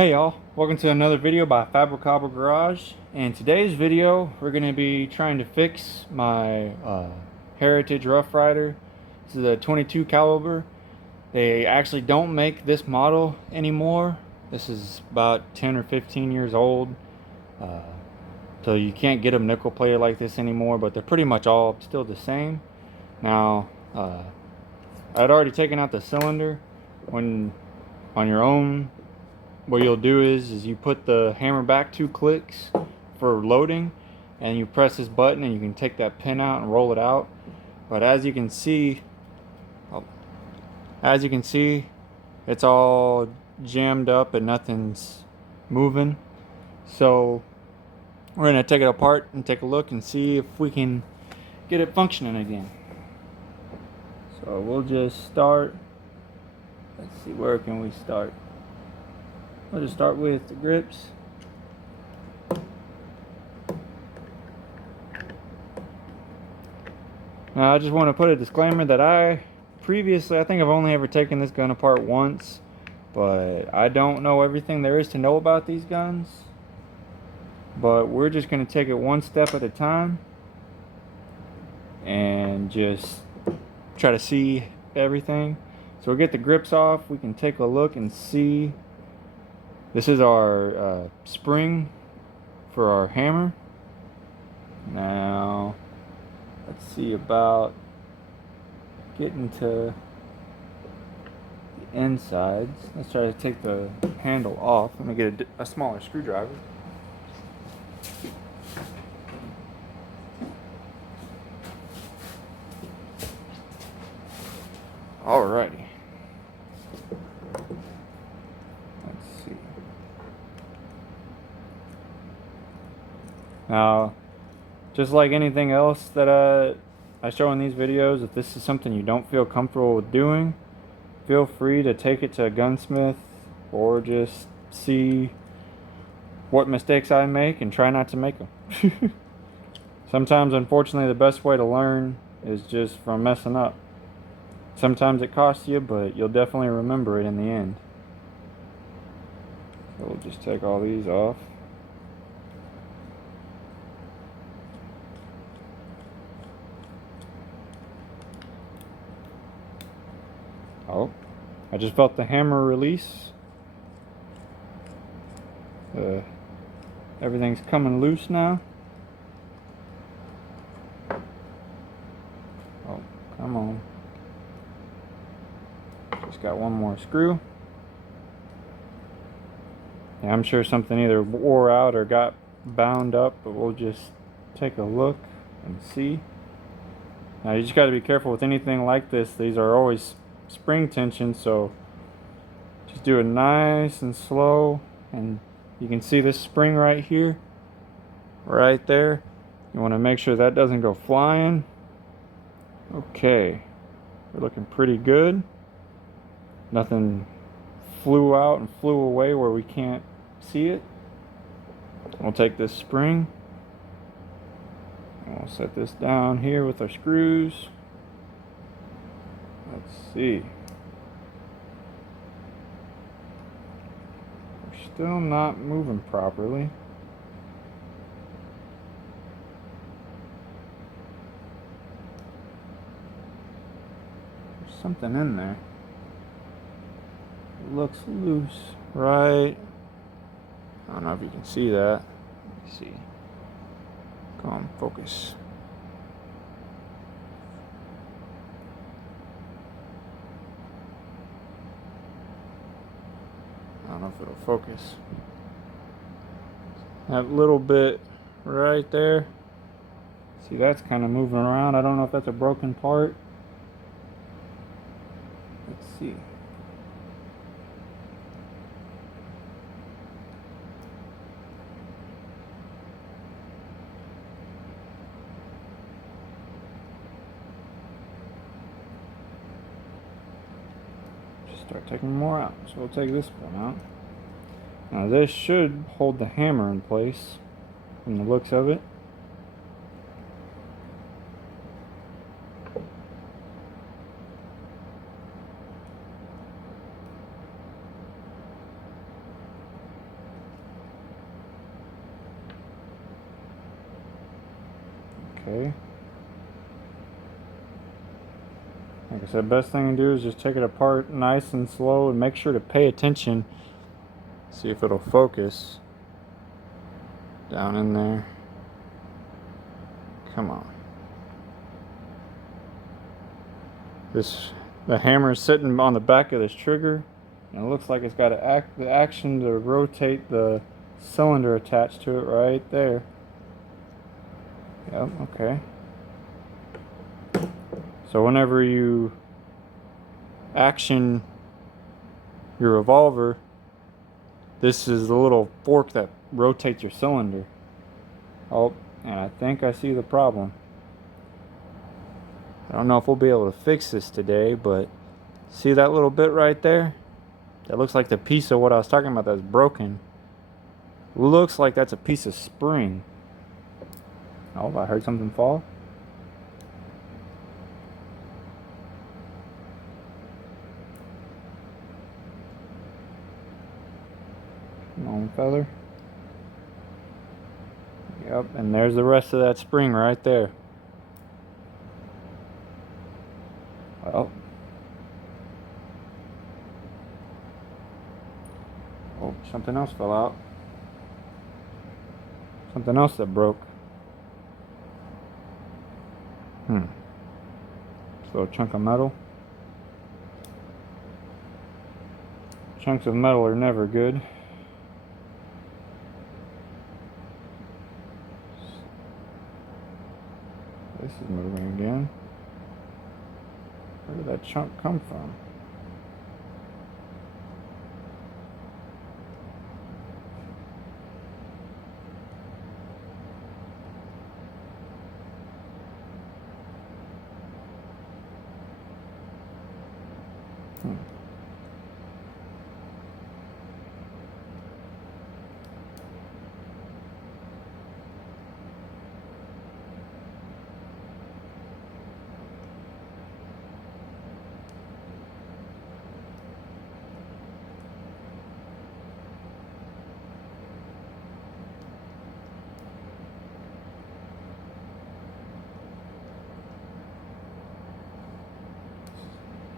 Hey y'all, welcome to another video by Fabricable Garage. In today's video, we're going to be trying to fix my Heritage Rough Rider. This is a 22 caliber. They actually don't make this model anymore. This is about 10 or 15 years old. Uh, so you can't get them nickel plated like this anymore, but they're pretty much all still the same. Now, I'd already taken out the cylinder. When on your own, what you'll do is you put the hammer back 2 clicks for loading, and you press this button and you can take that pin out and roll it out. But as you can see, it's all jammed up and nothing's moving. So we're gonna take it apart and take a look and see if we can get it functioning again. So we'll just start. Let's see, where can we start? We'll just start with the grips. Now I just want to put a disclaimer that I think I've only ever taken this gun apart once, but I don't know everything there is to know about these guns. But we're just going to take it one step at a time and just try to see everything. So we'll get the grips off. We can take a look and see. This is our spring for our hammer. Now, let's see about getting to the insides. Let's try to take the handle off. Let me get a smaller screwdriver. Alrighty. Let's see. Now, just like anything else that I show in these videos, if this is something you don't feel comfortable with doing, feel free to take it to a gunsmith or just see what mistakes I make and try not to make them. Sometimes, unfortunately, the best way to learn is just from messing up. Sometimes it costs you, but you'll definitely remember it in the end. So we'll just take all these off. Oh, I just felt the hammer release. Everything's coming loose now. Oh, come on. Just got one more screw. Yeah, I'm sure something either wore out or got bound up, but we'll just take a look and see. Now you just got to be careful with anything like this. These are always spring tension, so just do it nice and slow. And you can see this spring right here, right there. You want to make sure that doesn't go flying. Okay, we're looking pretty good. Nothing flew out and flew away where we can't see it. We'll take this spring and we'll set this down here with our screws. Let's see. We're still not moving properly. There's something in there. It looks loose, right? I don't know if you can see that. Let me see. Come on, focus. I don't know if it'll focus. That little bit right there. See, that's kind of moving around. I don't know if that's a broken part. Let's see. Start taking more out. So we'll take this one out. Now this should hold the hammer in place from the looks of it. Okay. Like I said, best thing to do is just take it apart nice and slow and make sure to pay attention. See if it'll focus down in there. Come on. The hammer is sitting on the back of this trigger, and it looks like it's got the action to rotate the cylinder attached to it right there. Yep, okay. So whenever you action your revolver, this is the little fork that rotates your cylinder. Oh, and I think I see the problem. I don't know if we'll be able to fix this today, but see that little bit right there? That looks like the piece of what I was talking about that's broken. Looks like that's a piece of spring. Oh, I heard something fall. Come on, feather. Yep, and there's the rest of that spring right there. Well. Oh, something else fell out. Something else that broke. So a chunk of metal. Chunks of metal are never good. This is moving again. Where did that chunk come from?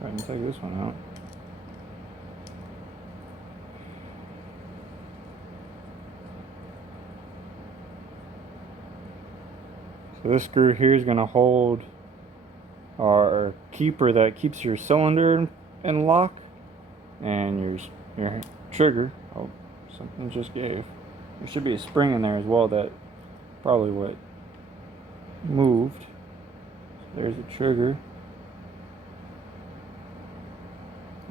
Go ahead and take this one out. So this screw here is going to hold our keeper that keeps your cylinder in lock, and your trigger. Oh, something just gave. There should be a spring in there as well that probably what moved. So there's the trigger.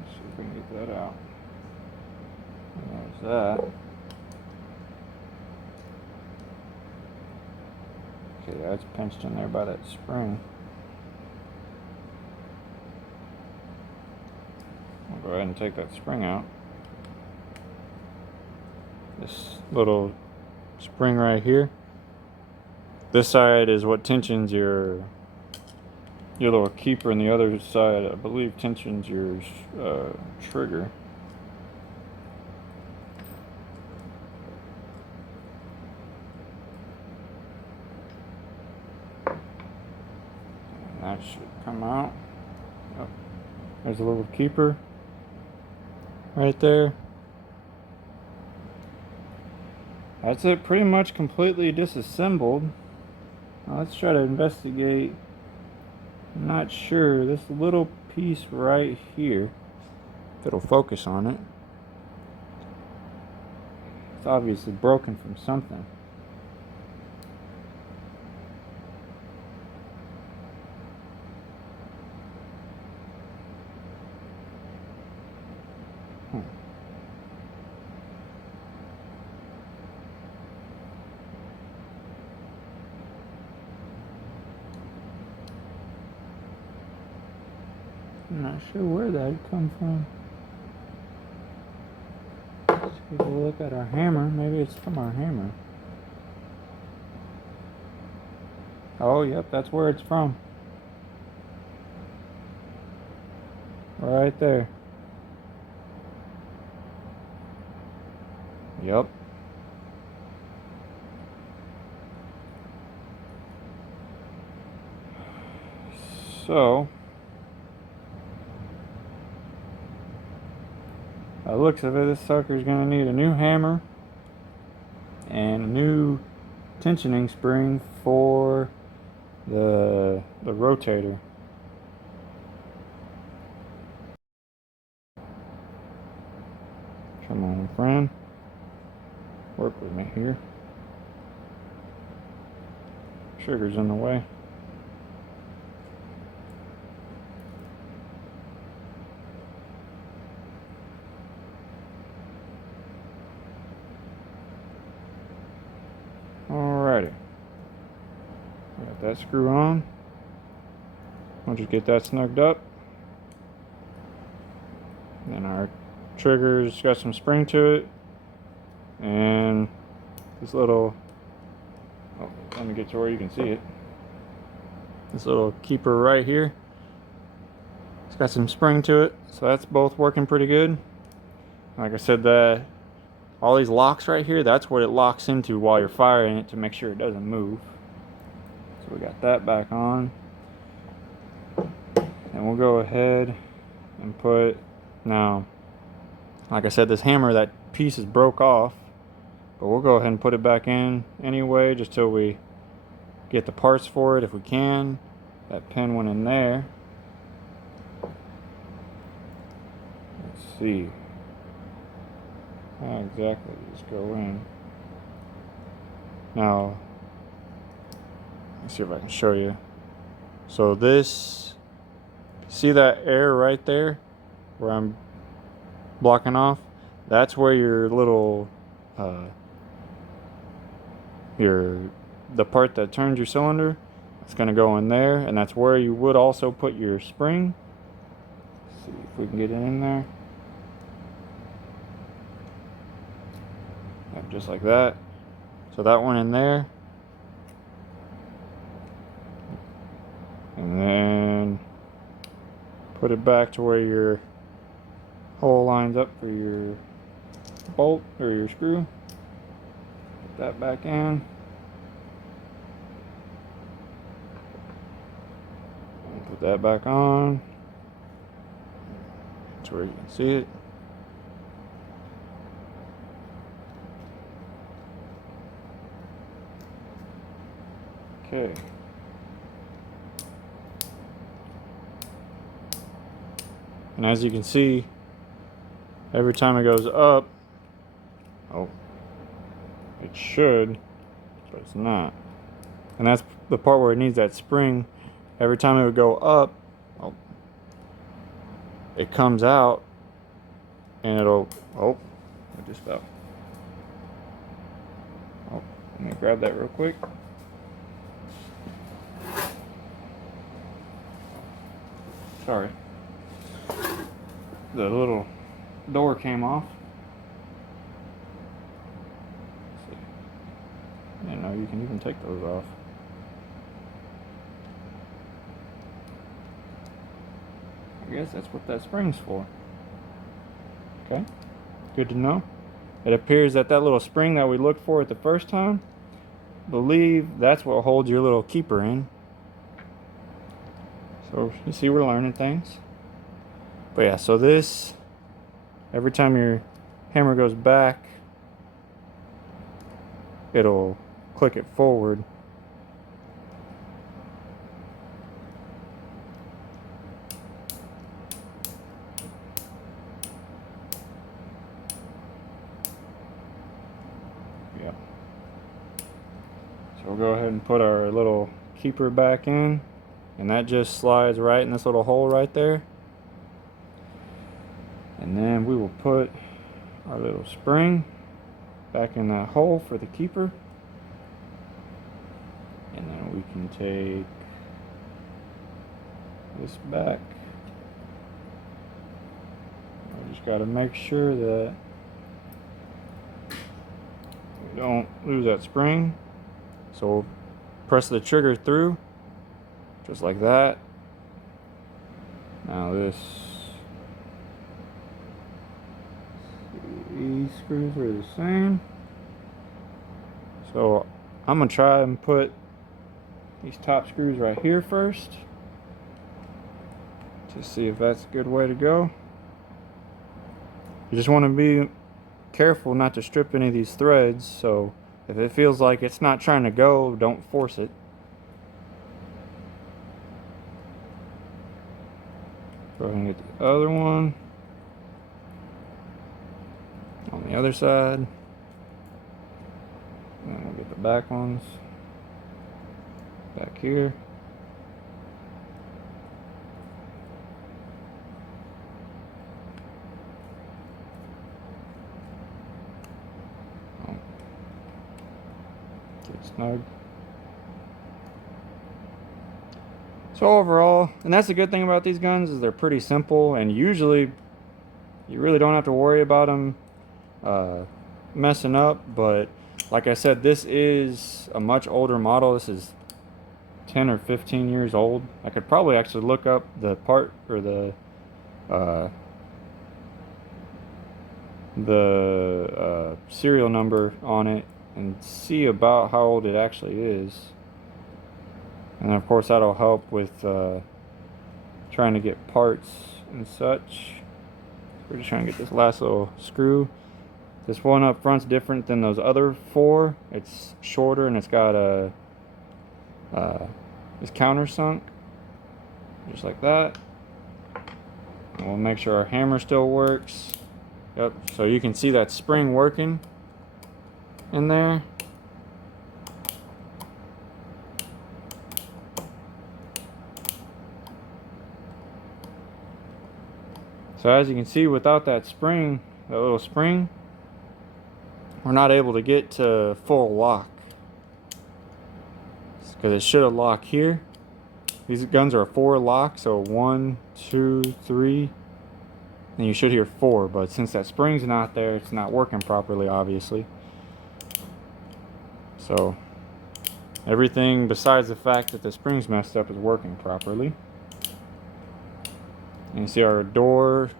Let's see if we can get that out. And there's that. Okay, yeah, it's pinched in there by that spring. I'll go ahead and take that spring out. This little spring right here. This side is what tensions your little keeper, and the other side, I believe, tensions your trigger. And that should come out. Yep. There's a little keeper right there. That's it, pretty much completely disassembled. Now let's try to investigate. I'm not sure, this little piece right here, if it'll focus on it. It's obviously broken from something. I'm not sure where that'd come from. Let's take a look at our hammer. Maybe it's from our hammer. Oh, yep, that's where it's from. Right there. Yep. So, by the looks of it, this sucker's gonna need a new hammer and a new tensioning spring for the rotator. Come on, friend. Work with me here. Sugar's in the way. Alrighty. Got that screw on. We'll just get that snugged up. Then our trigger's got some spring to it. And this little, oh, let me get to where you can see it. This little keeper right here, it's got some spring to it, so that's both working pretty good. Like I said, all these locks right here, that's what it locks into while you're firing it to make sure it doesn't move. So we got that back on. And we'll go ahead and put, now, like I said, this hammer, that piece is broke off. But we'll go ahead and put it back in anyway, just till we get the parts for it if we can. That pin went in there. Let's see. How exactly does this go in? Now, let's see if I can show you. So this, see that air right there where I'm blocking off? That's where your little the part that turns your cylinder, it's going to go in there, and that's where you would also put your spring. Let's see if we can get it in there. Yep, just like that. So that one in there, and then put it back to where your hole lines up for your bolt or your screw. Put that back in. And put that back on. That's where you can see it. Okay. And as you can see, every time it goes up, oh, it should, but it's not. And that's the part where it needs that spring. Every time it would go up, oh, it comes out, and it'll, oh, it just fell. Oh, let me grab that real quick. Sorry. The little door came off. I didn't know you can even take those off. I guess that's what that spring's for. Okay, good to know. It appears that that little spring that we looked for at the first time, I believe that's what holds your little keeper in. So you see, we're learning things. But yeah, so this, every time your hammer goes back, it'll click it forward. Yeah. So we'll go ahead and put our little keeper back in, and that just slides right in this little hole right there. And then we will put our little spring back in that hole for the keeper. And then we can take this back. I just got to make sure that we don't lose that spring. So press the trigger through, just like that. Now these screws are the same. So I'm gonna try and put these top screws right here first. Just see if that's a good way to go. You just want to be careful not to strip any of these threads, so if it feels like it's not trying to go, don't force it. Go ahead and get the other one on the other side. And then we'll get the back ones back here. Get snug. So overall, and that's the good thing about these guns, is they're pretty simple, and usually you really don't have to worry about them messing up. But like I said, this is a much older model. This is 10 or 15 years old. I could probably actually look up the part or the serial number on it and see about how old it actually is. And of course that'll help with trying to get parts and such. We're just trying to get this last little screw. This one up front's different than those other four. It's shorter and it's got a it's countersunk, just like that. And we'll make sure our hammer still works. Yep, so you can see that spring working in there. So as you can see, without that spring, that little spring, we're not able to get to full lock. Because it should have locked here. These guns are a 4 lock, so 1, 2, 3, and you should hear 4. But since that spring's not there, it's not working properly, obviously. So everything besides the fact that the spring's messed up is working properly. And you see our door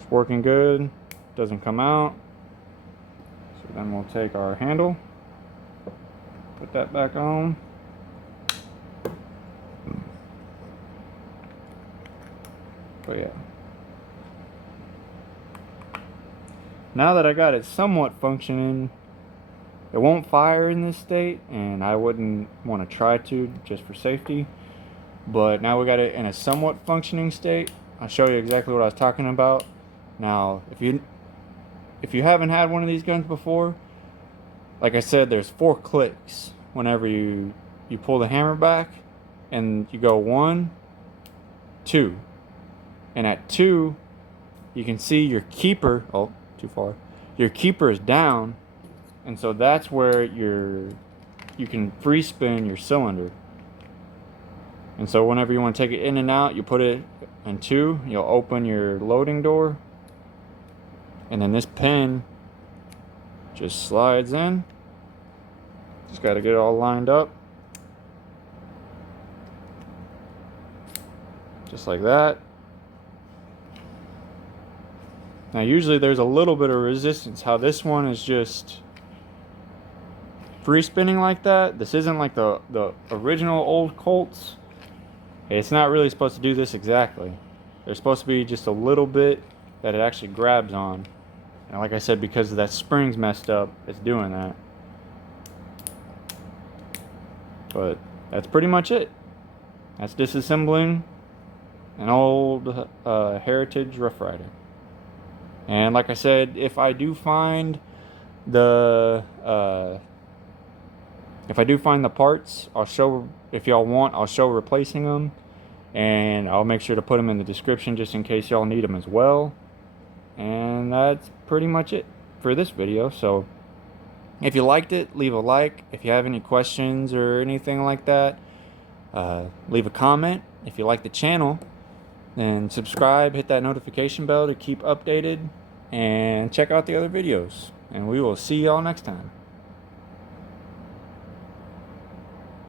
is working good, doesn't come out. So then we'll take our handle, put that back on. But yeah. Now that I got it somewhat functioning, it won't fire in this state, and I wouldn't want to try to, just for safety. But now we got it in a somewhat functioning state. I'll show you exactly what I was talking about. Now, if you haven't had one of these guns before, like I said, there's 4 clicks whenever you pull the hammer back, and you go 1, 2, and at 2 you can see your keeper, oh, too far, your keeper is down, and so that's where you can free spin your cylinder. And so whenever you want to take it in and out, you put it in 2, you'll open your loading door, and then this pin just slides in. Just got to get it all lined up, just like that. Now usually there's a little bit of resistance. How this one is just free spinning like that. This isn't like the original old Colts. It's not really supposed to do this exactly. There's supposed to be just a little bit that it actually grabs on. And like I said, because that spring's messed up, it's doing that. But that's pretty much it. That's disassembling an old Heritage Rough Rider. And like I said, if I do find the parts, I'll show, if y'all want, I'll show replacing them, and I'll make sure to put them in the description just in case y'all need them as well. And that's pretty much it for this video. So if you liked it, leave a like. If you have any questions or anything like that, leave a comment. If you like the channel, then subscribe, hit that notification bell to keep updated, and check out the other videos. And we will see y'all next time.